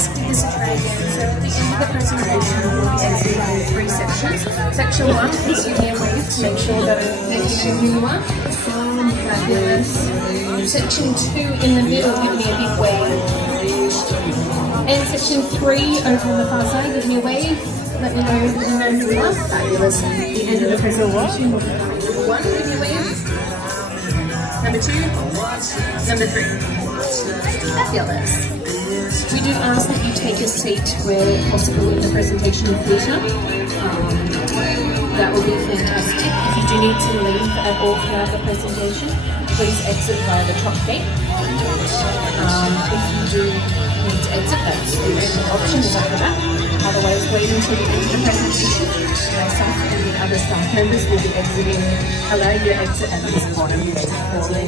basically this tray again. So at the end of the presentation, we'll be exiting in 3 sections. Section 1 is your ear wave to make sure that they're hearing who you are. Fabulous. Section 2 in the middle, give me a big wave. And section 3 over on the far side, give me a wave. Let me know who you are. Fabulous. At the end of the presentation, we'll be number 1, give me a wave. Number 2, number 3. Fabulous. We do ask that you take a seat where possible in the presentation theatre. That will be fantastic. If you do need to leave at all throughout the presentation, please exit via the top gate. If you do need to exit, that's the only option is over that. Otherwise, wait until the end of the presentation. Myself and the other staff members will be exiting. Allow you to exit at this bottom gate formally.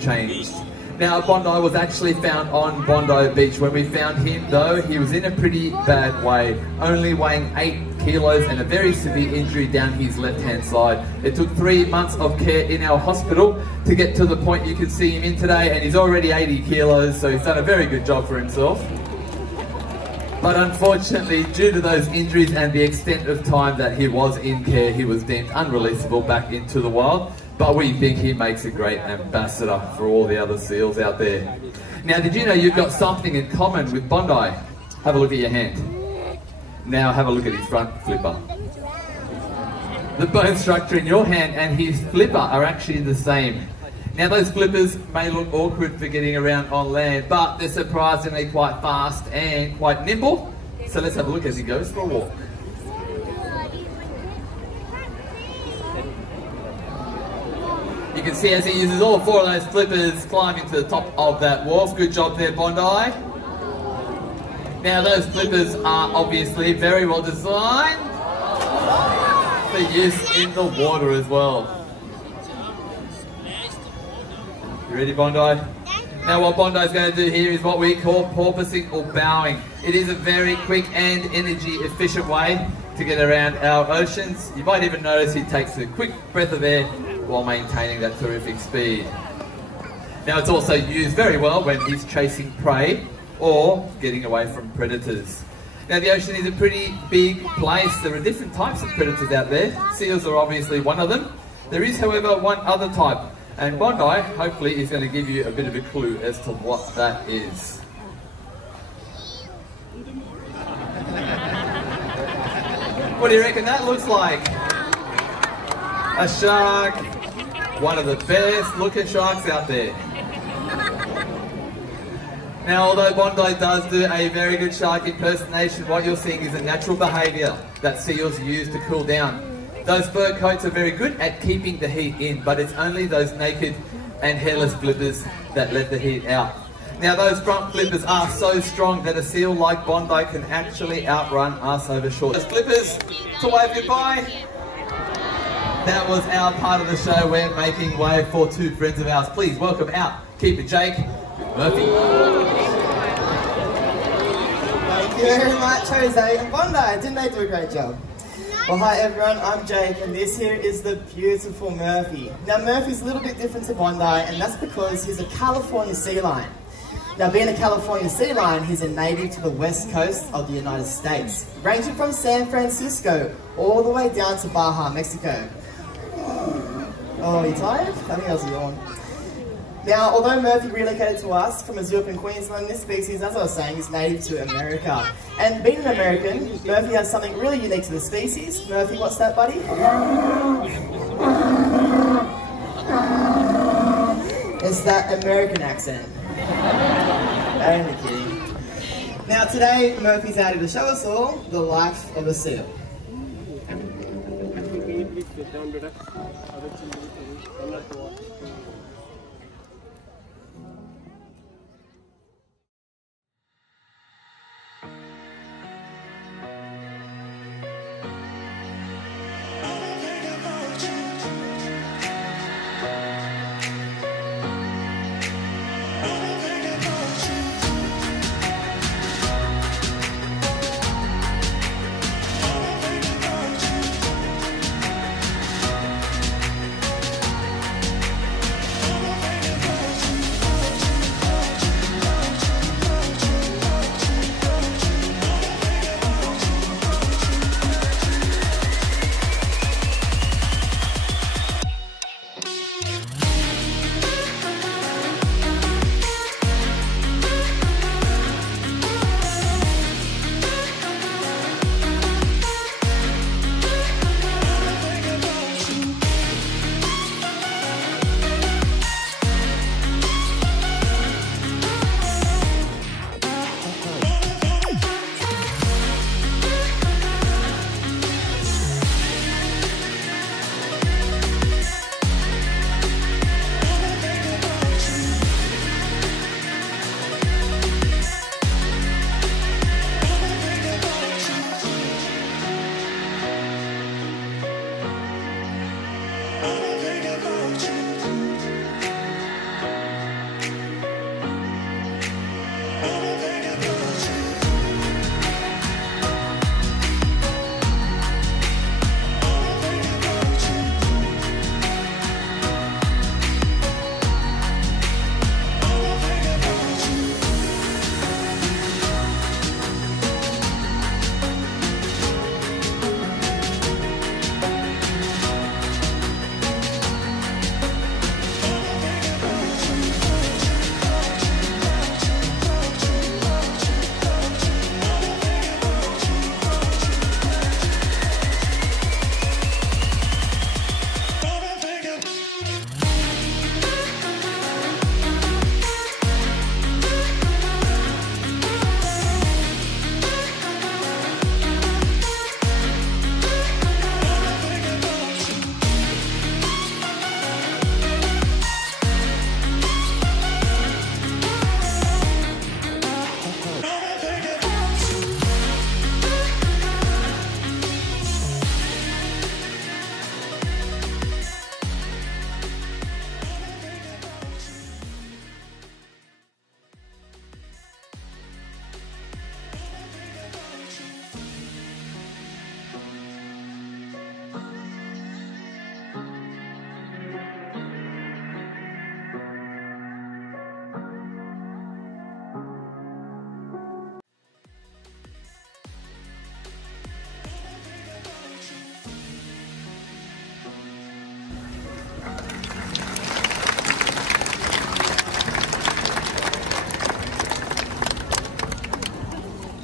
Changed. Now, Bondi was actually found on Bondi Beach. When we found him, though, he was in a pretty bad way, only weighing 8 kilos and a very severe injury down his left-hand side. It took 3 months of care in our hospital to get to the point you can see him in today, and he's already 80 kilos, so he's done a very good job for himself. But unfortunately, due to those injuries and the extent of time that he was in care, he was deemed unreleasable back into the wild. But we think he makes a great ambassador for all the other seals out there. Now, did you know you've got something in common with Bondi? Have a look at your hand. Now have a look at his front flipper. The bone structure in your hand and his flipper are actually the same. Now, those flippers may look awkward for getting around on land, but they're surprisingly quite fast and quite nimble. So let's have a look as he goes for a walk. You can see as he uses all 4 of those flippers climbing to the top of that wharf. Good job there, Bondi. Now, those flippers are obviously very well designed for use in the water as well. You ready, Bondi? Now, what Bondi's going to do here is what we call porpoising or bowing. It is a very quick and energy efficient way to get around our oceans. You might even notice he takes a quick breath of air while maintaining that terrific speed. Now, it's also used very well when he's chasing prey or getting away from predators. Now, the ocean is a pretty big place. There are different types of predators out there. Seals are obviously one of them. There is, however, one other type, and Bondi hopefully is going to give you a bit of a clue as to what that is. What do you reckon that looks like? A shark. One of the best looking sharks out there. Now, although Bondi does do a very good shark impersonation, what you're seeing is a natural behaviour that seals use to cool down. Those fur coats are very good at keeping the heat in, but it's only those naked and hairless flippers that let the heat out. Now, those front flippers are so strong that a seal like Bondi can actually outrun us over shore. Those flippers to wave goodbye. That was our part of the show. We're making way for 2 friends of ours. Please welcome out Keeper Jake Murphy. Thank you very much, Jose and Bondi. Didn't they do a great job? Well, hi everyone, I'm Jake, and this here is the beautiful Murphy. Now, Murphy's a little bit different to Bondi, and that's because he's a California sea lion. Now, being a California sea lion, he's a native to the west coast of the United States, ranging from San Francisco all the way down to Baja, Mexico. Oh, you tired? I think that was a yawn. Now, although Murphy relocated to us from a zoo up in Queensland, this species, as I was saying, is native to America. And being an American, Murphy has something really unique to the species. Murphy, what's that, buddy? It's that American accent. Only kidding. Now, today, Murphy's out here to show us all the life of a seal.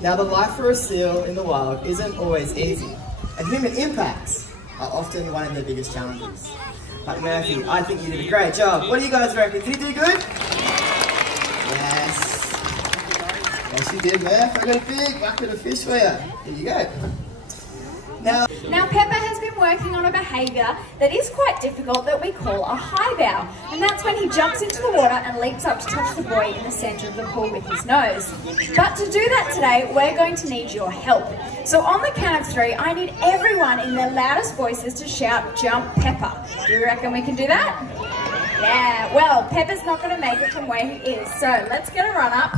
Now, the life for a seal in the wild isn't always easy, and human impacts are often one of the biggest challenges. But Murphy, I think you did a great job. What do you guys reckon? Did you do good? Yes. Yes, you did, Murph. I got a big bucket of fish for you. Here you go. Now Pepper has been working on a behaviour that is quite difficult that we call a high bow, and that's when he jumps into the water and leaps up to touch the buoy in the centre of the pool with his nose. But to do that today, we're going to need your help. So on the count of 3, I need everyone in their loudest voices to shout, "Jump Pepper." Do you reckon we can do that? Yeah, well, Pepper's not going to make it from where he is, so let's get a run up.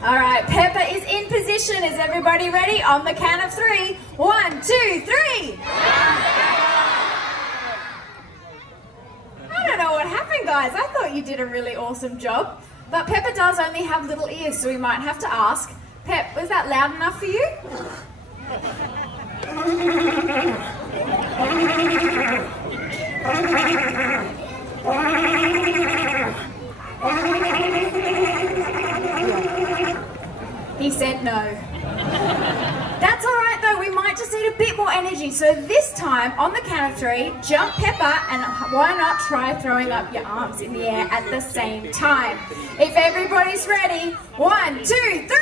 All right, Pepper is in position. Is everybody ready? On the count of 3. 1, 2, 3. I don't know what happened, guys. I thought you did a really awesome job. But Pepper does only have little ears, so we might have to ask. Pep, was that loud enough for you? He said no. That's all right though, we might just need a bit more energy. So this time, on the count of 3, jump Pepper, and why not try throwing up your arms in the air at the same time? If everybody's ready, 1, 2, 3!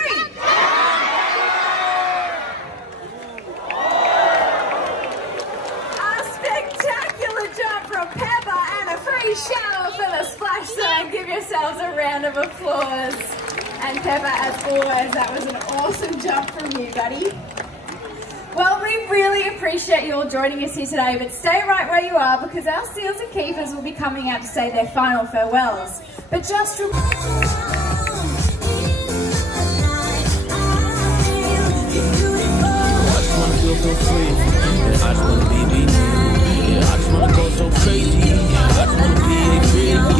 A spectacular jump from Pepper and a free shower for the splash zone. Give yourselves a round of applause. And Pepper, as always, that was an awesome jump from you, buddy. Well, we really appreciate you all joining us here today, but stay right where you are because our seals and keepers will be coming out to say their final farewells. But just remember... I just wanna feel so free, and I just wanna be me. Yeah, I just wanna go so crazy. Yeah, I just wanna be free. Yeah, I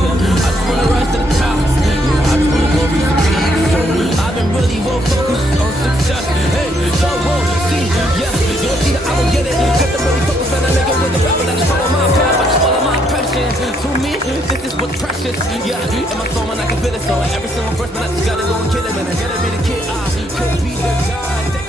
just wanna rise to the top. Yeah, I just wanna go reach the peak. So I've been really well focused on success. Hey, so we'll see. Yeah, you don't see that I don't get it. Cause I'm really focused on a nigga with the rap, and I just follow my path. I just follow my passion. To me, this is what's precious. Yeah, in my soul, man, I can feel it. So every single verse, man, I just gotta go and kill it, man. I gotta be the kid. I could be the guy.